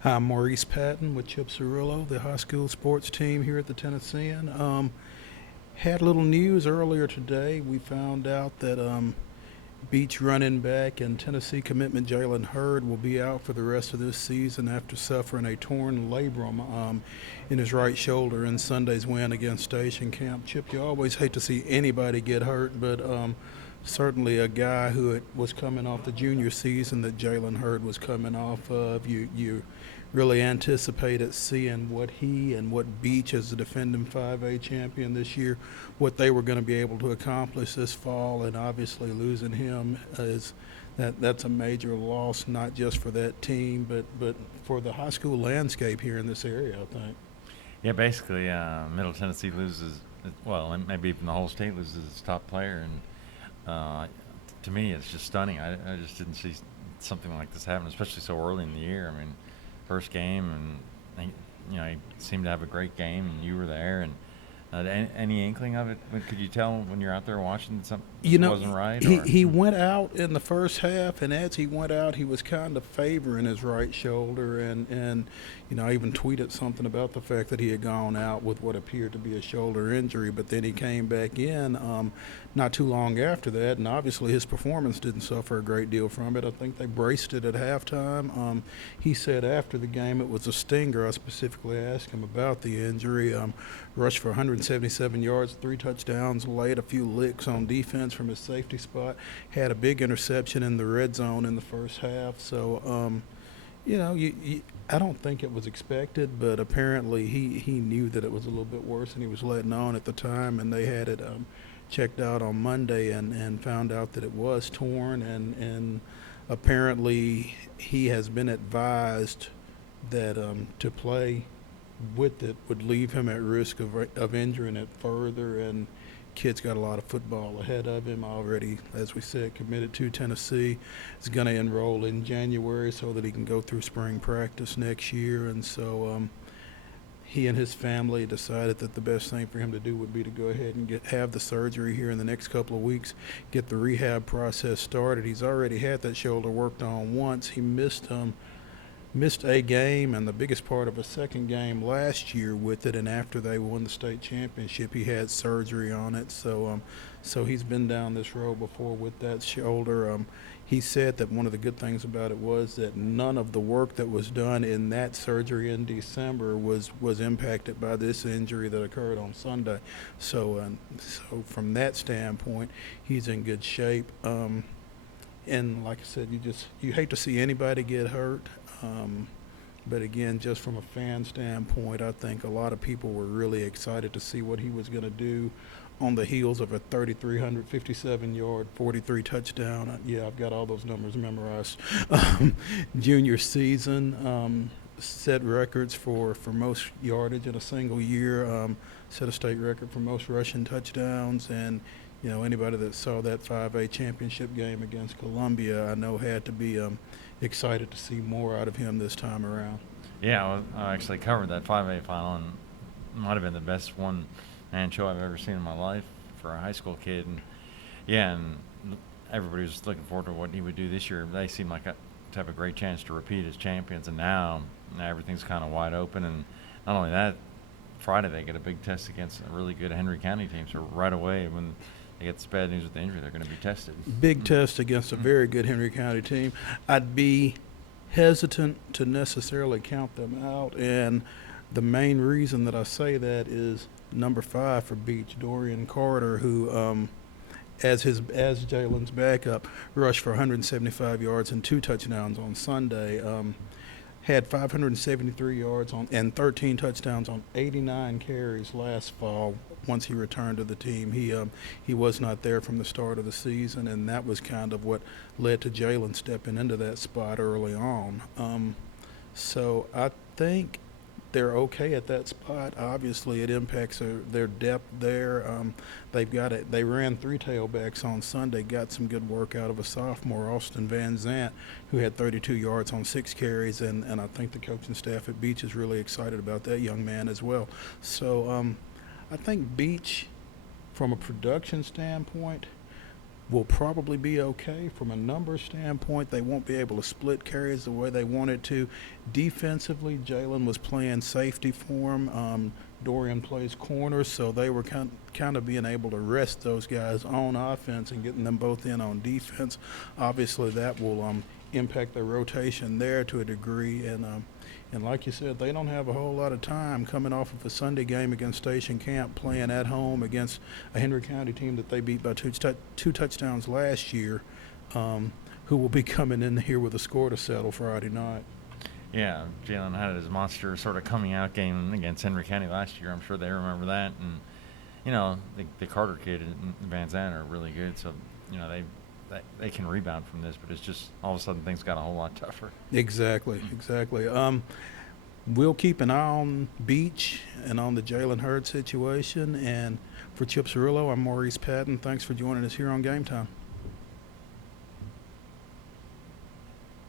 Hi, I'm Maurice Patton with Cirillo, the high school sports team here at the Tennessean. Had a little news earlier today. We found out that Beech running back and Tennessee commitment Jalen Hurd will be out for the rest of this season after suffering a torn labrum in his right shoulder in Sunday's win against Station Camp. Chip, you always hate to see anybody get hurt, but certainly a guy who was coming off the junior season that Jalen Hurd was coming off of. You really anticipated seeing what he and what Beech, as the defending 5A champion this year, what they were going to be able to accomplish this fall, and obviously losing him is that's a major loss, not just for that team, but for the high school landscape here in this area, I think. Yeah, basically, Middle Tennessee loses, well, and maybe even the whole state loses its top player. And to me, it's just stunning. I just didn't see something like this happen, especially so early in the year. I mean, first game, and he seemed to have a great game, and you were there. And any inkling of it? Could you tell when you're out there watching something You know, wasn't right? he Or he went out in the first half, and as he went out, he was kind of favoring his right shoulder, and I even tweeted something about the fact that he had gone out with what appeared to be a shoulder injury, but then he came back in not too long after that, and obviously his performance didn't suffer a great deal from it. I think they braced it at halftime. He said after the game it was a stinger. I specifically asked him about the injury. Rushed for 177 yards, 3 touchdowns, laid a few licks on defense from his safety spot, had a big interception in the red zone in the first half. So, I don't think it was expected, but apparently he knew that it was a little bit worse and he was letting on at the time, and they had it checked out on Monday and found out that it was torn, and apparently he has been advised that to play with it would leave him at risk of injuring it further, and kid's got a lot of football ahead of him already. As we said, committed to Tennessee, is going to enroll in January so that he can go through spring practice next year. And so he and his family decided that the best thing for him to do would be to go ahead and have the surgery here in the next couple of weeks, get the rehab process started. He's already had that shoulder worked on once. He missed a game and the biggest part of a second game last year with it, and after they won the state championship he had surgery on it. So he's been down this road before with that shoulder. He said that one of the good things about it was that none of the work that was done in that surgery in December was impacted by this injury that occurred on Sunday. So from that standpoint he's in good shape. And like I said, you hate to see anybody get hurt. But again, just from a fan standpoint, I think a lot of people were really excited to see what he was going to do on the heels of a 3,357-yard, 43 touchdown. Yeah, I've got all those numbers memorized. Junior season, set records for most yardage in a single year. Set a state record for most rushing touchdowns, and anybody that saw that 5A championship game against Columbia, I know had to be excited to see more out of him this time around. yeah, I actually covered that 5A final, and it might have been the best one-man show I've ever seen in my life for a high school kid. And yeah, and everybody was looking forward to what he would do this year. They seem like to have a great chance to repeat as champions, and now everything's kind of wide open. And not only that, Friday they get a big test against a really good Henry County team. So right away when they get this bad news with the injury, they're going to be tested. Big test against a very good Henry County team. I'd be hesitant to necessarily count them out, and the main reason that I say that is number 5 for Beech, Dorian Carter, who as Jalen's backup, rushed for 175 yards and 2 touchdowns on Sunday. Had 573 yards and 13 touchdowns on 89 carries last fall. Once he returned to the team, he was not there from the start of the season, and that was kind of what led to Jalen stepping into that spot early on. So I think they're okay at that spot. Obviously, it impacts their depth there. They ran 3 tailbacks on Sunday, got some good work out of a sophomore, Austin Van Zant, who had 32 yards on 6 carries, and I think the coaching staff at Beech is really excited about that young man as well. So I think Beech, from a production standpoint, will probably be okay from a number standpoint. They won't be able to split carries the way they wanted to. Defensively, Jalen was playing safety for him. Dorian plays corner, so they were kind of being able to rest those guys on offense and getting them both in on defense. Obviously, that will impact their rotation there to a degree. And like you said, they don't have a whole lot of time coming off of a Sunday game against Station Camp, playing at home against a Henry County team that they beat by two touchdowns last year, who will be coming in here with a score to settle Friday night. Yeah, Jalen had his monster sort of coming out game against Henry County last year. I'm sure they remember that. And, you know, the Carter kid and Van Zandt are really good. So, you know, they can rebound from this, but it's just all of a sudden things got a whole lot tougher. Exactly. We'll keep an eye on Beech and on the Jalen Hurd situation. And for Chip Cirillo, I'm Maurice Patton. Thanks for joining us here on Game Time.